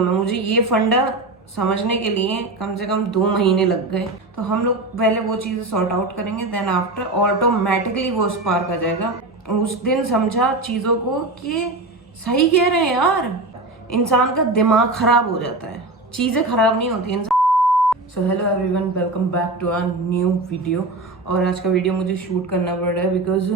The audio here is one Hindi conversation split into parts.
मुझे ये फंडा समझने के लिए कम से कम 2 महीने लग गए। तो हम लोग पहले वो चीज़ें सॉर्ट आउट करेंगे, देन आफ्टर ऑटोमेटिकली वो स्पार्क आ जाएगा। उस दिन समझा चीज़ों को कि सही कह रहे हैं यार, इंसान का दिमाग खराब हो जाता है, चीज़ें खराब नहीं होती इंसान। So hello everyone, welcome back to our new video. और आज का वीडियो मुझे शूट करना पड़ रहा है बिकॉज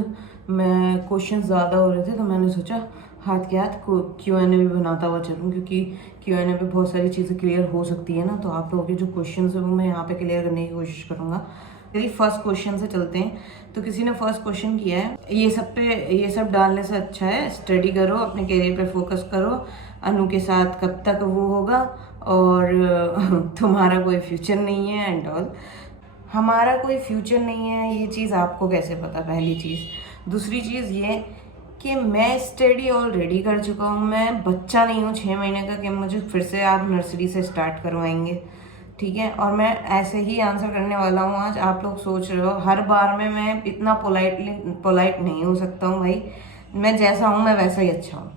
मैं क्वेश्चन ज़्यादा हो रहे थे, तो मैंने सोचा हाथ के हाथ Q&A भी बनाता हुआ चलूँ, क्योंकि Q&A पे बहुत सारी चीज़ें क्लियर हो सकती है ना। तो आप लोगों के जो क्वेश्चन है वो मैं यहाँ पे क्लियर करने की कोशिश करूँगा। यदि फर्स्ट क्वेश्चन से चलते हैं, तो किसी ने फर्स्ट क्वेश्चन किया है, ये सब डालने से अच्छा है स्टडी करो, अपने करियर पे फोकस करो, अनु के साथ कब तक वो होगा और तुम्हारा कोई फ्यूचर नहीं है एंड ऑल। हमारा कोई फ्यूचर नहीं है ये चीज़ आपको कैसे पता, पहली चीज़। दूसरी चीज़ ये कि मैं स्टडी ऑलरेडी कर चुका हूँ, मैं बच्चा नहीं हूँ 6 महीने का कि मुझे फिर से आप नर्सरी से स्टार्ट करवाएंगे, ठीक है। और मैं ऐसे ही आंसर करने वाला हूँ आज। आप लोग सोच रहे हो हर बार में मैं इतना पोलाइट नहीं हो सकता हूँ भाई। मैं जैसा हूँ मैं वैसा ही अच्छा हूँ।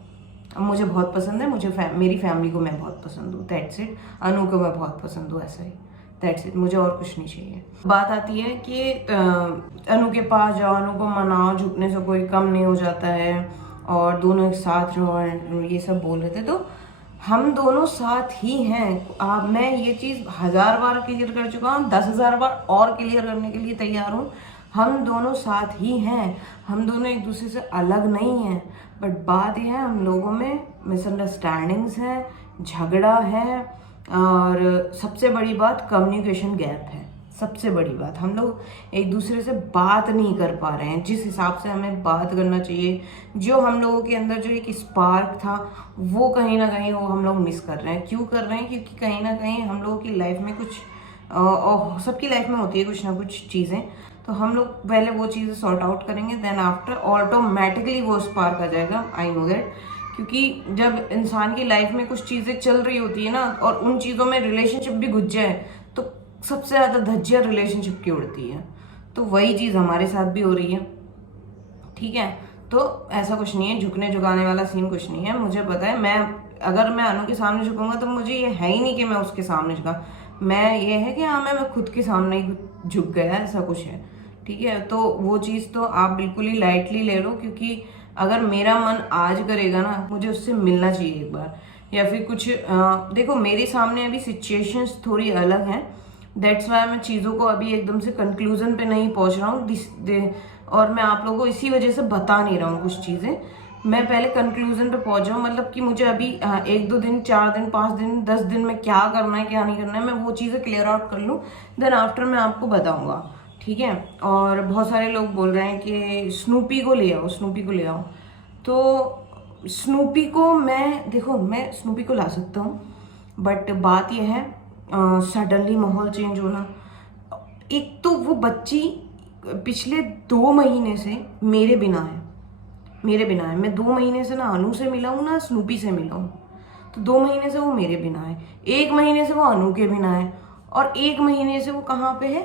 अब मुझे बहुत पसंद है, मेरी फैमिली को मैं बहुत पसंद हूँ, दैट्स इट। अनु को मैं बहुत पसंद हूँ, ऐसा ही, दैट्स इट। मुझे और कुछ नहीं चाहिए। बात आती है कि अनु के पास जाओ, अनु को मनाओ, झुकने से कोई कम नहीं हो जाता है और दोनों एक साथ रहो, ये सब बोल रहे थे। तो हम दोनों साथ ही हैं। मैं ये चीज़ 1000 बार क्लियर कर चुका हूँ, 10,000 बार और क्लियर करने के लिए तैयार हूँ। हम दोनों साथ ही हैं, हम दोनों एक दूसरे से अलग नहीं हैं। बट बात यह है, हम लोगों में मिसअंडरस्टैंडिंग्स है, झगड़ा है, और सबसे बड़ी बात कम्युनिकेशन गैप है। सबसे बड़ी बात, हम लोग एक दूसरे से बात नहीं कर पा रहे हैं जिस हिसाब से हमें बात करना चाहिए। जो हम लोगों के अंदर जो एक स्पार्क था वो कहीं ना कहीं वो हम लोग मिस कर रहे हैं। क्यों कर रहे हैं? क्योंकि कहीं ना कहीं हम लोगों की लाइफ में कुछ सबकी लाइफ में होती है कुछ ना कुछ चीज़ें। तो हम लोग पहले वो चीज़ें सॉर्ट आउट करेंगे, देन आफ्टर ऑटोमेटिकली वो स्पार्क आ जाएगा। I know that. क्योंकि जब इंसान की लाइफ में कुछ चीज़ें चल रही होती है ना, और उन चीज़ों में रिलेशनशिप भी घुस जाए, तो सबसे ज़्यादा धज्जियाँ रिलेशनशिप की उड़ती है। तो वही चीज़ हमारे साथ भी हो रही है, ठीक है। तो ऐसा कुछ नहीं है, झुकने झुकाने वाला सीन कुछ नहीं है। मुझे पता है, अगर मैं अनु के सामने झुकूंगा तो मुझे ये है ही नहीं कि मैं उसके सामने झुका। मैं ये है कि हाँ मैं खुद के सामने ही झुक गया, ऐसा कुछ है, ठीक है। तो वो चीज़ तो आप बिल्कुल ही लाइटली ले लो, क्योंकि अगर मेरा मन आज करेगा ना, मुझे उससे मिलना चाहिए एक बार, या फिर कुछ देखो मेरे सामने अभी सिचुएशंस थोड़ी अलग हैं, दैट्स वाई मैं चीज़ों को अभी एकदम से कंक्लूजन पे नहीं पहुंच रहा हूँ, और मैं आप लोगों को इसी वजह से बता नहीं रहा हूँ कुछ चीज़ें। मैं पहले कंक्लूजन पे पहुंच जाऊँ, मतलब कि मुझे अभी 1-2 दिन, 4 दिन, 5 दिन, 10 दिन में क्या करना है क्या नहीं करना है, मैं वो चीज़ें क्लियर आउट कर लूँ, देन आफ्टर मैं आपको बताऊँगा, ठीक है। और बहुत सारे लोग बोल रहे हैं कि स्नूपी को ले आओ, स्नूपी को ले आओ। तो स्नूपी को मैं स्नूपी को ला सकता हूँ, बट बात यह है सडनली माहौल चेंज होना। एक तो वो बच्ची पिछले 2 महीने से मेरे बिना है। मैं 2 महीने से ना अनु से मिला हूँ ना स्नूपी से मिला हूँ। तो 2 महीने से वो मेरे बिना है, 1 महीने से वो अनु के बिना है, और 1 महीने से वो कहाँ पे है,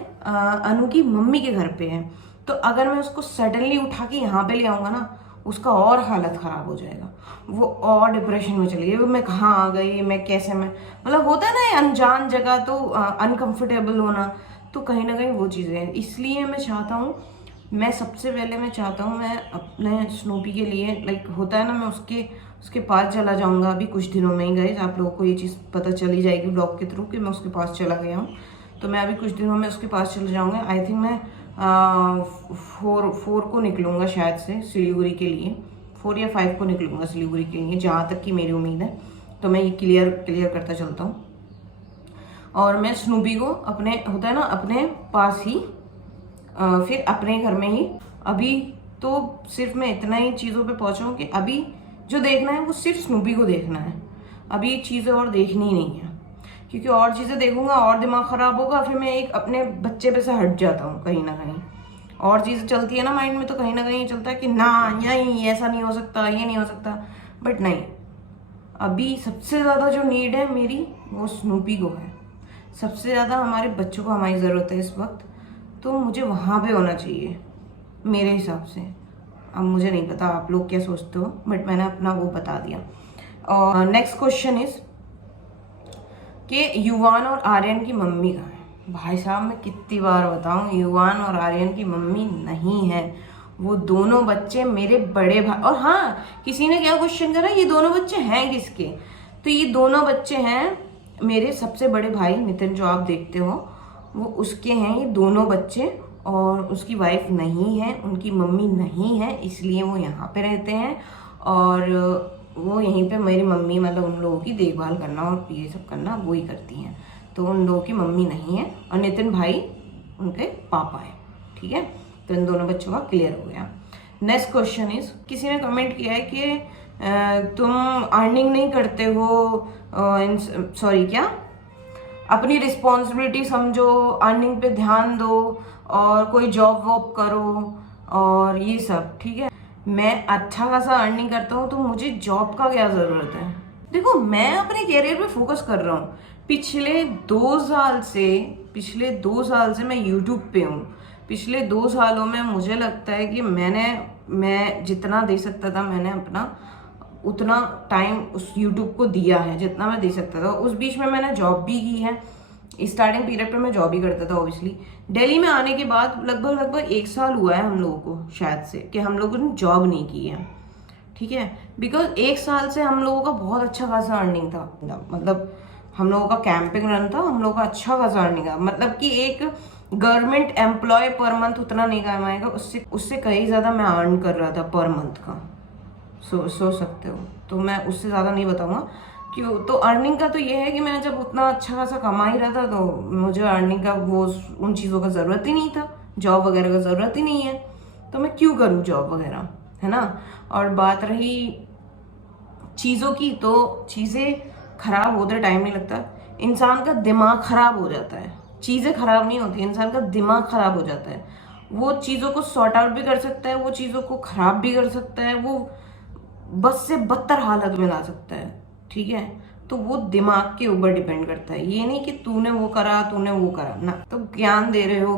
अनु की मम्मी के घर पे है। तो अगर मैं उसको सडनली उठा के यहाँ पे ले आऊँगा ना, उसका और हालत ख़राब हो जाएगा, वो और डिप्रेशन में चली गई। मैं कहाँ आ गई, मैं कैसे, मैं मतलब होता है ना अनजान जगह तो अनकंफर्टेबल होना, तो कहीं ना कहीं वो चीज़ें हैं। इसलिए मैं सबसे पहले मैं चाहता हूँ मैं अपने स्नूपी के लिए, लाइक होता है ना, मैं उसके पास चला जाऊँगा अभी कुछ दिनों में ही। गए आप लोगों को ये चीज़ पता चली जाएगी ब्लॉग के थ्रू कि मैं उसके पास चला गया हूँ। तो मैं अभी कुछ दिनों में उसके पास चले जाऊँगा। आई थिंक मैं 4 को निकलूँगा शायद से सिलीगुड़ी के लिए, 4 या 5 को निकलूँगा सिलीगुड़ी के लिए, जहाँ तक कि मेरी उम्मीद है। तो मैं ये क्लियर करता चलता हूँ। और मैं स्नूपी को अपने, होता है ना, अपने पास ही, फिर अपने घर में ही। अभी तो सिर्फ मैं इतना ही चीज़ों पे पहुँचा हूँ कि अभी जो देखना है वो सिर्फ स्नूपी को देखना है। अभी चीज़ें और देखनी ही नहीं है, क्योंकि और चीज़ें देखूंगा और दिमाग ख़राब होगा, फिर मैं एक अपने बच्चे पे से हट जाता हूँ कहीं ना कहीं। और चीज़ें चलती है ना माइंड में, तो कहीं ना कहीं चलता है कि ना यही ऐसा नहीं हो सकता, ये नहीं हो सकता। बट नहीं, अभी सबसे ज़्यादा जो नीड है मेरी वो स्नूपी को है। सबसे ज़्यादा हमारे बच्चों को हमारी ज़रूरत है इस वक्त, तो मुझे वहाँ पे होना चाहिए मेरे हिसाब से। अब मुझे नहीं पता आप लोग क्या सोचते हो, बट मैंने अपना वो बता दिया। और नेक्स्ट क्वेश्चन इज कि युवान और आर्यन की मम्मी कहाँ है। भाई साहब मैं कितनी बार बताऊं, युवान और आर्यन की मम्मी नहीं है। वो दोनों बच्चे मेरे बड़े भाई, और हाँ किसी ने क्या क्वेश्चन करा ये दोनों बच्चे हैं किसके, तो ये दोनों बच्चे हैं मेरे सबसे बड़े भाई नितिन जो आप देखते हो, वो उसके हैं ये दोनों बच्चे। और उसकी वाइफ नहीं है, उनकी मम्मी नहीं है, इसलिए वो यहाँ पे रहते हैं और वो यहीं पे मेरी मम्मी मतलब उन लोगों की देखभाल करना और ये सब करना वो ही करती हैं। तो उन लोगों की मम्मी नहीं है और नितिन भाई उनके पापा है। ठीक है, तो इन दोनों बच्चों का क्लियर हो गया। नेक्स्ट क्वेश्चन इज, किसी ने कमेंट किया है कि तुम अर्निंग नहीं करते हो, सॉरी क्या, अपनी रिस्पॉन्सिबिलिटी समझो, अर्निंग पे ध्यान दो और कोई जॉब वॉब करो और ये सब। ठीक है, मैं अच्छा खासा अर्निंग करता हूँ तो मुझे जॉब का क्या ज़रूरत है। देखो मैं अपने कैरियर पे फोकस कर रहा हूँ। पिछले 2 साल से मैं यूट्यूब पे हूँ। पिछले 2 सालों में मुझे लगता है कि मैं जितना दे सकता था मैंने अपना उतना टाइम उस यूट्यूब को दिया है जितना मैं दे सकता था। उस बीच में मैंने जॉब भी की है। स्टार्टिंग पीरियड पे मैं जॉब ही करता था ऑब्वियसली। दिल्ली में आने के बाद लगभग 1 साल हुआ है हम लोगों को शायद से कि हम लोगों ने जॉब नहीं की है। ठीक है, बिकॉज 1 साल से हम लोगों का बहुत अच्छा खासा अर्निंग था। मतलब हम लोगों का कैंपिंग रन था, हम लोगों का अच्छा खासा अर्निंग था। मतलब कि एक गवर्नमेंट एम्प्लॉय पर मंथ उतना नहीं कमाएगा, उससे कहीं ज़्यादा मैं अर्न कर रहा था पर मंथ का। सोच सकते हो, तो मैं उससे ज़्यादा नहीं बताऊंगा क्यों। तो अर्निंग का तो ये है कि मैं जब उतना अच्छा खासा कमा ही रहा था तो मुझे अर्निंग का वो उन चीज़ों का ज़रूरत ही नहीं था, जॉब वगैरह का ज़रूरत ही नहीं है, तो मैं क्यों करूँ जॉब वगैरह, है ना। और बात रही चीज़ों की, तो चीज़ें खराब होते टाइम नहीं लगता, इंसान का दिमाग खराब हो जाता है। चीज़ें खराब नहीं होती, इंसान का दिमाग खराब हो जाता है। वो चीज़ों को सॉर्ट आउट भी कर सकता है, वो चीज़ों को खराब भी कर सकता है, वो बस से बदतर हालत में ला सकता है। ठीक है, तो वो दिमाग के ऊपर डिपेंड करता है। ये नहीं कि तूने वो करा तूने वो करा ना। तो ज्ञान दे रहे हो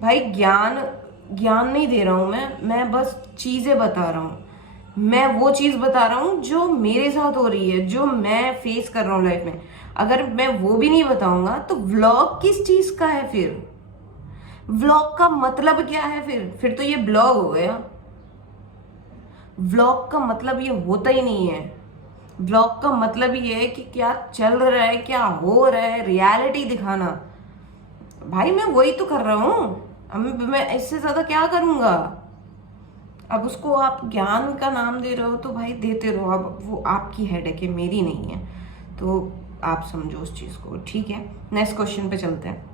भाई, ज्ञान नहीं दे रहा हूँ मैं बस चीज़ें बता रहा हूँ। मैं वो चीज़ बता रहा हूँ जो मेरे साथ हो रही है, जो मैं फेस कर रहा हूँ लाइफ में। अगर मैं वो भी नहीं बताऊंगा तो व्लॉग किस चीज़ का है फिर? व्लॉग का मतलब क्या है फिर तो ये ब्लॉग हो गया। व्लॉग का मतलब ये होता ही नहीं है। व्लॉग का मतलब ये है कि क्या चल रहा है, क्या हो रहा है, रियलिटी दिखाना। भाई मैं वही तो कर रहा हूँ, अब मैं इससे ज्यादा क्या करूंगा। अब उसको आप ज्ञान का नाम दे रहे हो तो भाई देते रहो, अब वो आपकी हेडेक है, मेरी नहीं है। तो आप समझो उस चीज को। ठीक है, नेक्स्ट क्वेश्चन पे चलते हैं।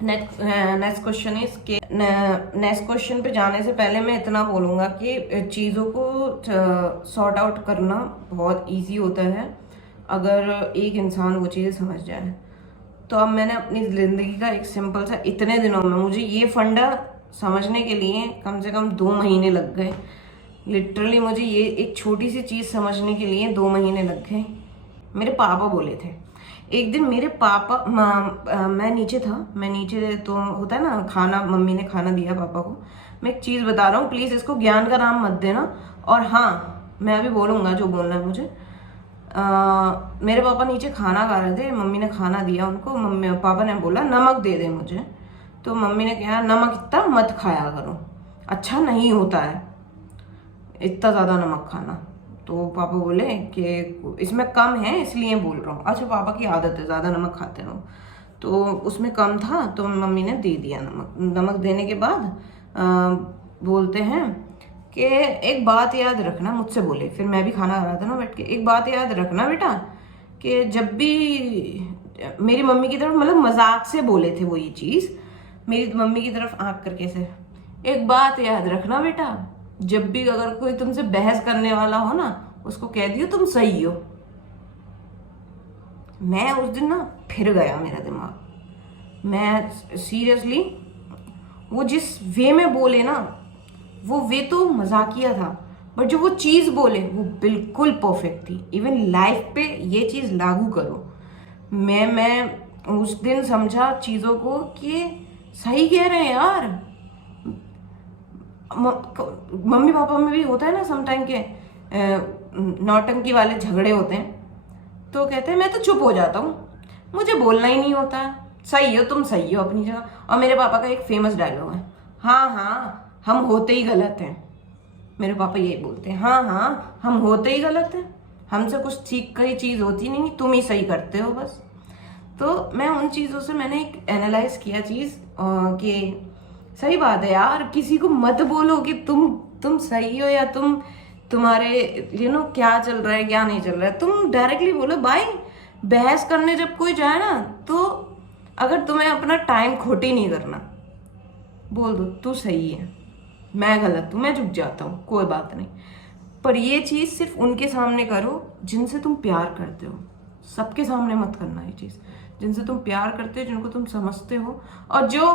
नेक्स्ट क्वेश्चन इज के नेक्स्ट क्वेश्चन पे जाने से पहले मैं इतना बोलूँगा कि चीज़ों को सॉर्ट आउट करना बहुत इजी होता है अगर एक इंसान वो चीज़ें समझ जाए। तो अब मैंने अपनी ज़िंदगी का एक सिंपल सा, इतने दिनों में मुझे ये फंडा समझने के लिए कम से कम 2 महीने लग गए। लिटरली मुझे ये एक छोटी सी चीज़ समझने के लिए 2 महीने लग गए। मेरे पापा बोले थे एक दिन, मेरे पापा मैं नीचे तो होता है ना खाना, मम्मी ने खाना दिया पापा को। मैं एक चीज़ बता रहा हूँ, प्लीज़ इसको ज्ञान का नाम मत देना। और हाँ मैं अभी बोलूँगा जो बोलना है मुझे। मेरे पापा नीचे खाना खा रहे थे, मम्मी ने खाना दिया उनको। पापा ने बोला नमक दे दे मुझे, तो मम्मी ने कहा नमक इतना मत खाया करो, अच्छा नहीं होता है इतना ज़्यादा नमक खाना। तो पापा बोले कि इसमें कम है इसलिए बोल रहा हूँ। अच्छा, पापा की आदत है ज़्यादा नमक खाते हो, तो उसमें कम था तो मम्मी ने दे दिया नमक देने के बाद बोलते हैं कि एक बात याद रखना, मुझसे बोले, फिर मैं भी खाना खा रहा था ना बैठ के, एक बात याद रखना बेटा कि जब भी मेरी मम्मी की तरफ, मतलब मजाक से बोले थे वो ये चीज़, मेरी मम्मी की तरफ आँख करके से, एक बात याद रखना बेटा, जब भी अगर कोई तुमसे बहस करने वाला हो ना उसको कह दियो तुम सही हो। मैं उस दिन ना फिर गया मेरा दिमाग। मैं सीरियसली वो जिस वे में बोले ना, वो वे तो मजाकिया था, बट जो वो चीज़ बोले वो बिल्कुल परफेक्ट थी। इवन लाइफ पे ये चीज़ लागू करो। मैं उस दिन समझा चीज़ों को कि सही कह रहे हैं यार। मम्मी पापा में भी होता है ना समटाइम के नौटंकी वाले झगड़े होते हैं, तो कहते हैं मैं तो चुप हो जाता हूँ, मुझे बोलना ही नहीं होता है। सही हो तुम, सही हो अपनी जगह। और मेरे पापा का एक फेमस डायलॉग है, हाँ हाँ हम होते ही गलत हैं। मेरे पापा यही बोलते हैं, हाँ हाँ हम होते ही गलत हैं, हमसे कुछ सीख कई चीज़ होती नहीं, तुम ही सही करते हो बस। तो मैं उन चीज़ों से मैंने एक एनालाइज किया चीज़ कि सही बात है यार, किसी को मत बोलो कि तुम सही हो या तुम्हारे क्या चल रहा है क्या नहीं चल रहा है। तुम डायरेक्टली बोलो भाई, बहस करने जब कोई जाए ना, तो अगर तुम्हें अपना टाइम खोटी नहीं करना, बोल दो तू सही है मैं गलत हूँ, मैं झुक जाता हूँ, कोई बात नहीं। पर ये चीज़ सिर्फ उनके सामने करो जिनसे तुम प्यार करते हो, सबके सामने मत करना ये चीज़। जिनसे तुम प्यार करते हो, जिनको तुम समझते हो, और जो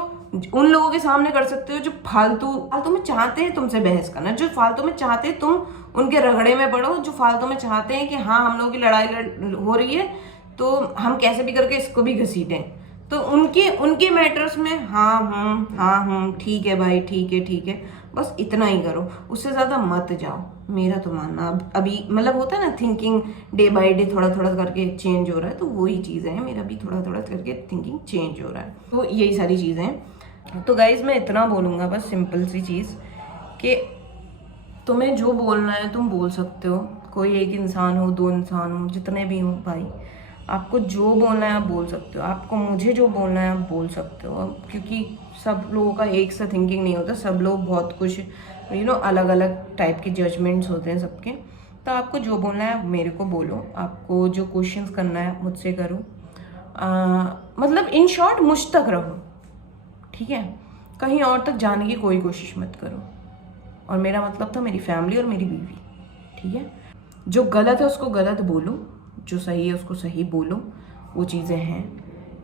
उन लोगों के सामने कर सकते हो जो फालतू में चाहते हैं तुमसे बहस करना, जो फालतू में चाहते हैं तुम उनके रगड़े में पड़ो, जो फालतू में चाहते हैं कि हाँ हम लोगों की लड़ाई हो रही है तो हम कैसे भी करके इसको भी घसीटें। तो उनके मैटर्स में हाँ ठीक है भाई, ठीक है, बस इतना ही करो, उससे ज़्यादा मत जाओ। मेरा तो मानना अभी मतलब होता है ना, थिंकिंग डे बाय डे थोड़ा थोड़ा करके चेंज हो रहा है, तो वही चीज़ें हैं, मेरा भी थोड़ा थोड़ा करके थिंकिंग चेंज हो रहा है। तो यही सारी चीज़ें हैं। तो गाइज मैं इतना बोलूँगा बस, सिंपल सी चीज़ कि तुम्हें जो बोलना है तुम बोल सकते हो। कोई एक इंसान हो, दो इंसान हो, जितने भी हो भाई, आपको जो बोलना है आप बोल सकते हो। आपको मुझे जो बोलना है आप बोल सकते हो, क्योंकि सब लोगों का एक सा थिंकिंग नहीं होता, सब लोग बहुत कुछ अलग अलग टाइप के जजमेंट्स होते हैं सबके। तो आपको जो बोलना है मेरे को बोलो, आपको जो क्वेश्चंस करना है मुझसे करो, मतलब इन शॉर्ट मुझ तक रहो, ठीक है? कहीं और तक जाने की कोई कोशिश मत करो। और मेरा मतलब था मेरी फैमिली और मेरी बीवी, ठीक है? जो गलत है उसको गलत बोलो, जो सही है उसको सही बोलो, वो चीज़ें हैं।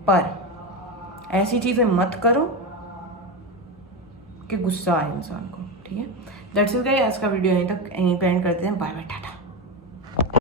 पर ऐसी चीज़ें मत करो कि गुस्सा आए इंसान को, ठीक है? दैट्स इट गाइस, आज का वीडियो यहीं तक, यहीं पे एंड करते हैं। Bye bye, Tata.